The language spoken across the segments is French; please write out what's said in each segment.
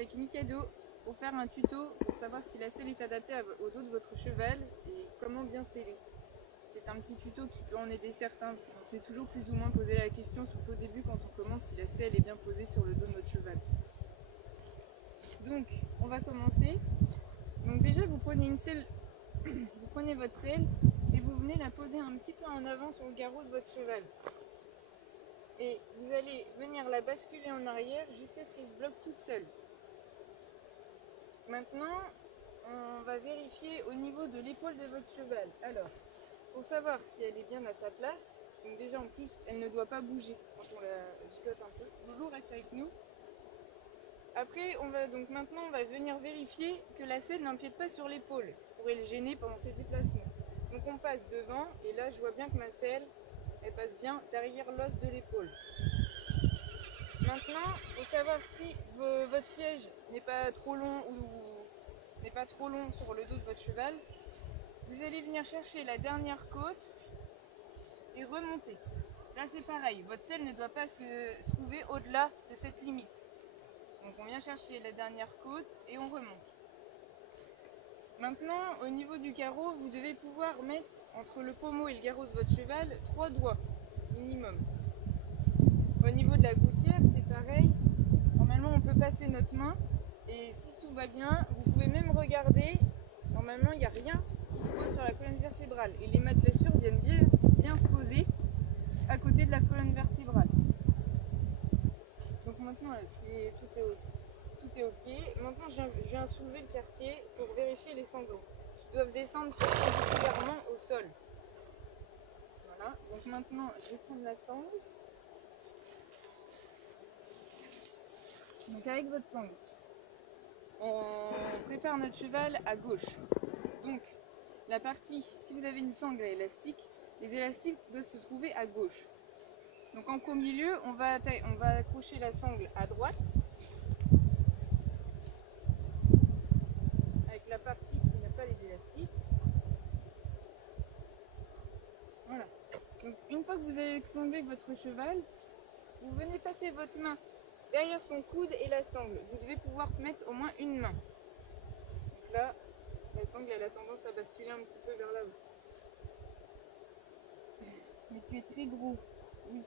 avec Mikado pour faire un tuto pour savoir si la selle est adaptée au dos de votre cheval et comment bien sceller. C'est un petit tuto qui peut en aider certains. On s'est toujours plus ou moins posé la question, surtout au début quand on commence, si la selle est bien posée sur le dos de notre cheval. Donc on va commencer. Donc déjà vous prenez une selle, vous prenez votre selle et vous venez la poser un petit peu en avant sur le garrot de votre cheval. Et vous allez venir la basculer en arrière jusqu'à ce qu'elle se bloque toute seule. Maintenant, on va vérifier au niveau de l'épaule de votre cheval. Alors, pour savoir si elle est bien à sa place, donc déjà en plus, elle ne doit pas bouger quand on la gigote un peu. Loulou, reste avec nous. Après, maintenant, on va venir vérifier que la selle n'empiète pas sur l'épaule, qui pourrait le gêner pendant ses déplacements. Donc on passe devant, et là, je vois bien que ma selle, elle passe bien derrière l'os de l'épaule. Maintenant, pour savoir si votre siège n'est pas trop long ou n'est pas trop long sur le dos de votre cheval, vous allez venir chercher la dernière côte et remonter. Là c'est pareil, votre selle ne doit pas se trouver au-delà de cette limite. Donc on vient chercher la dernière côte et on remonte. Maintenant, au niveau du garrot, vous devez pouvoir mettre entre le pommeau et le garrot de votre cheval 3 doigts minimum. Au niveau de la gouttière, c'est pareil. Normalement, on peut passer notre main et si tout va bien, vous pouvez même regarder. Normalement, il n'y a rien qui se pose sur la colonne vertébrale et les matelassures viennent bien se poser à côté de la colonne vertébrale. Donc maintenant, tout est ok. Maintenant, je viens soulever le quartier pour vérifier les sanglots qui doivent descendre perpendiculairement au sol. Voilà. Donc maintenant, je vais prendre la sangle. Donc avec votre sangle, on prépare notre cheval à gauche. Donc la partie, si vous avez une sangle à élastique, les élastiques doivent se trouver à gauche. Donc en premier lieu, on va accrocher la sangle à droite, avec la partie qui n'a pas les élastiques. Voilà. Donc une fois que vous avez exsanglé votre cheval, vous venez passer votre main derrière son coude et la sangle. Vous devez pouvoir mettre au moins une main. Donc là, la sangle elle a tendance à basculer un petit peu vers là-haut. Mais tu es très gros. Oui.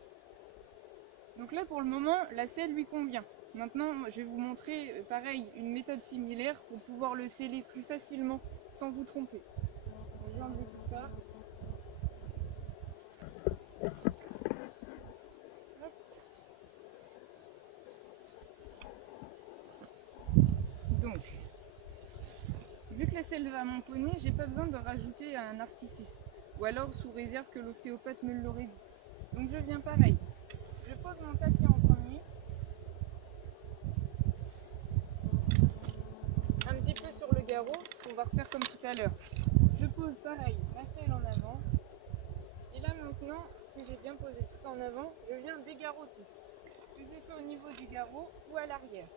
Donc là pour le moment, la selle lui convient. Maintenant, je vais vous montrer pareil une méthode similaire pour pouvoir le sceller plus facilement sans vous tromper. Je vais enlever tout ça. Donc, vu que la selle va à mon poney, j'ai pas besoin de rajouter un artifice. Ou alors sous réserve que l'ostéopathe me l'aurait dit. Donc je viens pareil. Je pose mon tapis en premier. Un petit peu sur le garrot, on va refaire comme tout à l'heure. Je pose pareil ma selle en avant. Et là maintenant, que j'ai bien posé tout ça en avant, je viens dégarrotter. Je fais ça au niveau du garrot ou à l'arrière.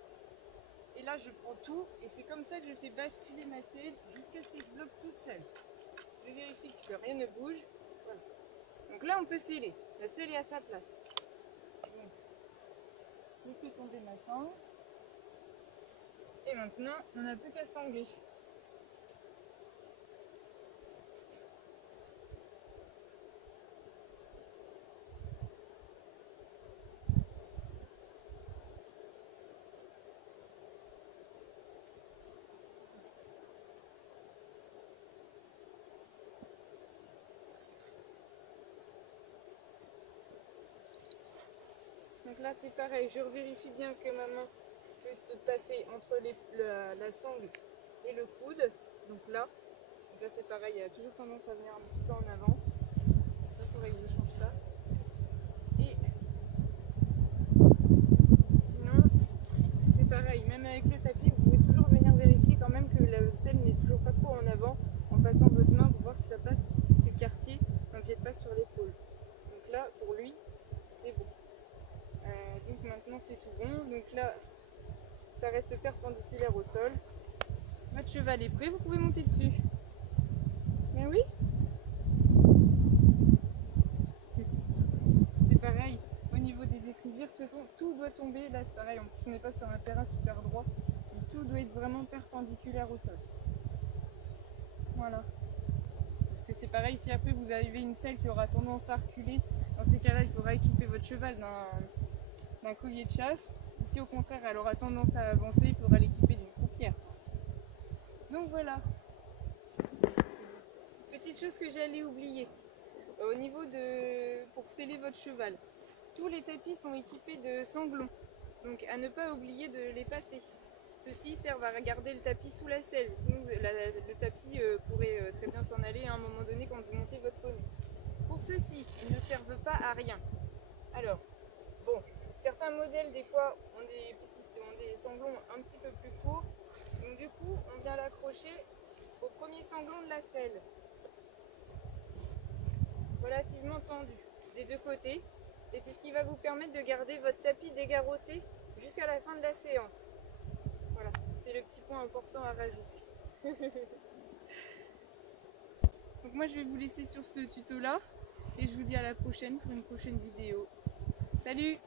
Et là je prends tout et c'est comme ça que je fais basculer ma selle jusqu'à ce qu'elle se bloque toute seule. Je vérifie que rien ne bouge. Voilà. Donc là on peut sceller. La selle est à sa place. Donc, je fais tomber ma sangle. Et maintenant on n'a plus qu'à sangler. Donc là c'est pareil, je vérifie bien que ma main puisse se passer entre la sangle et le coude. Donc là c'est pareil, il a toujours tendance à venir un petit peu en avant. Ça il faudrait que je change ça. Et sinon c'est pareil, même avec le tapis, vous pouvez toujours venir vérifier quand même que la selle n'est toujours pas trop en avant en passant votre main pour voir si ça passe, si le quartier n'empiète pas sur l'épaule. Donc là pour lui c'est bon. Donc maintenant c'est tout bon, donc là ça reste perpendiculaire au sol. Votre cheval est prêt, vous pouvez monter dessus. Mais oui. C'est pareil, au niveau des étrivières, de toute façon tout doit tomber, là c'est pareil, on ne met pas sur un terrain super droit, tout doit être vraiment perpendiculaire au sol. Voilà. Parce que c'est pareil, si après vous avez une selle qui aura tendance à reculer, dans ces cas-là, il faudra équiper votre cheval d'un collier de chasse. Si au contraire elle aura tendance à avancer, il faudra l'équiper d'une croupière. Donc voilà. Petite chose que j'allais oublier. Au niveau pour sceller votre cheval. Tous les tapis sont équipés de sanglons. Donc à ne pas oublier de les passer. Ceux-ci servent à garder le tapis sous la selle. Sinon le tapis pourrait très bien s'en aller à un moment donné quand vous montez votre poney. Pour ceux-ci, ils ne servent pas à rien. Alors, bon, certains modèles des fois ont des sanglons un petit peu plus courts. Donc du coup, on vient l'accrocher au premier sanglon de la selle. Relativement tendu des deux côtés. Et c'est ce qui va vous permettre de garder votre tapis dégarrotté jusqu'à la fin de la séance. Voilà, c'est le petit point important à rajouter. Donc moi je vais vous laisser sur ce tuto là et je vous dis à la prochaine pour une prochaine vidéo. Salut!